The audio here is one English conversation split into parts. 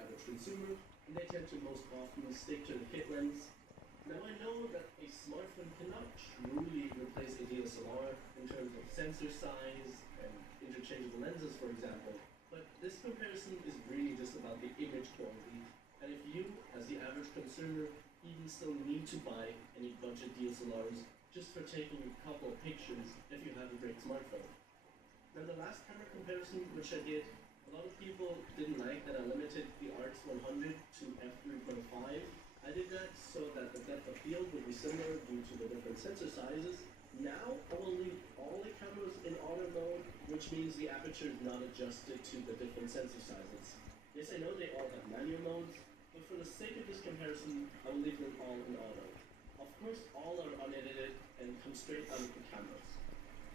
average consumer, and they tend to most often stick to the kit lens. Now I know that a smartphone cannot truly replace a DSLR in terms of sensor size and interchangeable lenses, for example, but this comparison is really just about the image quality, and if you, as the average consumer, even still need to buy any budget DSLRs just for taking a couple of pictures if you have a great smartphone. Now the last camera comparison which I did, a lot of people didn't like that I limited the RX 100 to f3.5. I did that so that the depth of field would be similar due to the different sensor sizes. Now I will leave all the cameras in auto mode, which means the aperture is not adjusted to the different sensor sizes. Yes, I know they all have manual modes, but for the sake of this comparison, I will leave them all in auto. Of course, all are unedited and come straight out of the cameras.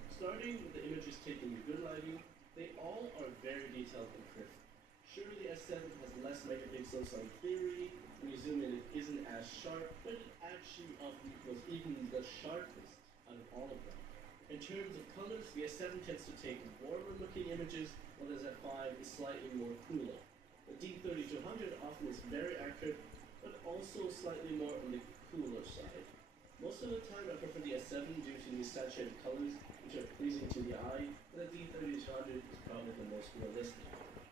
Starting with the images taken in good lighting, they all are very detailed and crisp. Sure, the S7 has less megapixels on theory. When you zoom in, it isn't as sharp, but it actually often was even the sharpest out of all of them. In terms of colors, the S7 tends to take warmer looking images, while the Z5 is slightly more cooler. The D3200 often is very accurate, but also slightly more on the cooler side. Most of the time I prefer the S7 due to the saturated colors, which are pleasing to the eye, but the D3200 is probably the most realistic.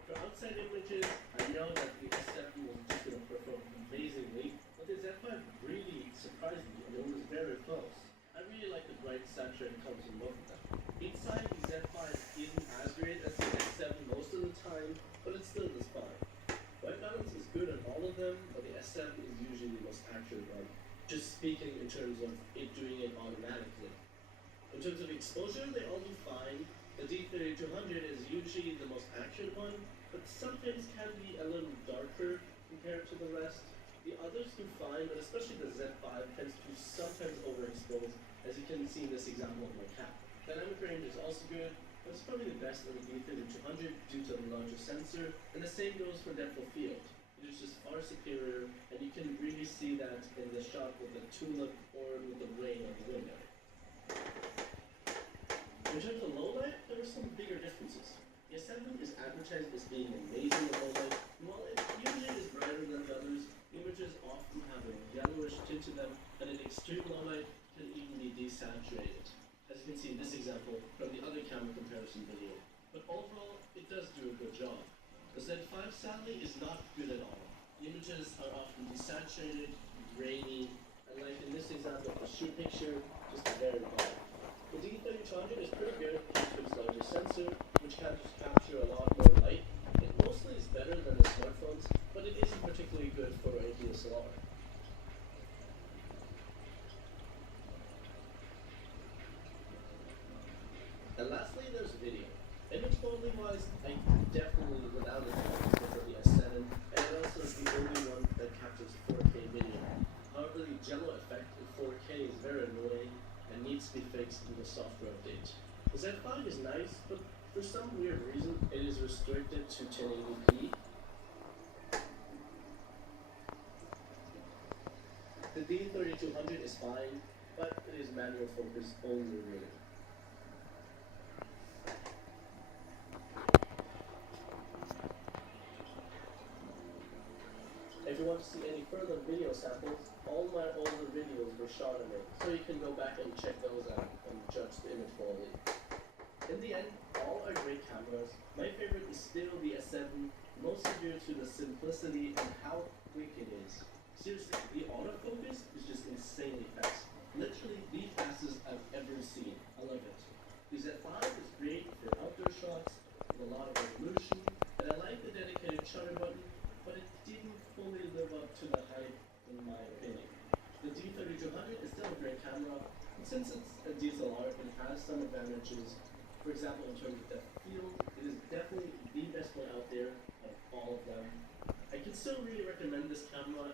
For outside images, I know that the S7 was just going to perform amazingly, but the Z5 really surprised me and it was very close. I really like the bright saturated colors in both of them. Inside, the Z5 isn't as great as the S7 most of the time, but it still is fine. White balance is good on all of them, but the S7 is usually the most accurate one. Just speaking in terms of it doing it automatically. In terms of exposure, they all do fine. The D3200 is usually the most accurate one, but sometimes can be a little darker compared to the rest. The others do fine, but especially the Z5 tends to sometimes overexpose, as you can see in this example of my cap. Dynamic range is also good, but it's probably the best on the D3200 due to the larger sensor, and the same goes for depth of field. It is just far superior, and you can really see that in the shot with the tulip or with the rain on the window. In terms of low light, there are some bigger differences. The S7 is advertised as being amazing in low light, and while it usually is brighter than the others, images often have a yellowish tint to them, and in extreme low light can even be desaturated, as you can see in this example from the other camera comparison video. But overall, it does do a good job. The Z5 sadly is not good at all. The images are often desaturated, grainy, and like in this example of the shoot picture, just very bad. The D3200 is pretty good due to its larger sensor, which can just capture a lot more light. It mostly is better than the smartphones, but it isn't particularly good for a DSLR. And lastly, there's video. Image quality wise, I definitely, without a doubt, prefer the S7, and it also is the only one that captures 4K video. However, the jello effect in 4K is very annoying and needs to be fixed in the software update. The Z5 is nice, but for some weird reason, it is restricted to 1080p. The D3200 is fine, but it is manual focus only really. If you want to see any further video samples, all my older videos were shot in it, so you can go back and check those out and judge the image quality. In the end, all are great cameras. My favorite is still the S7, mostly due to the simplicity and how quick it is. Seriously, the autofocus is just insanely fast. Literally the fastest I've ever seen. I love it. The Z5 is great for outdoor shots with a lot of resolution, and I like the dedicated shutter button, but it didn't fully live up to the hype in my opinion. The D3200 is still a great camera, and since it's a DSLR, it has some advantages. For example, in terms of depth of field, it is definitely the best one out there of all of them. I can still really recommend this camera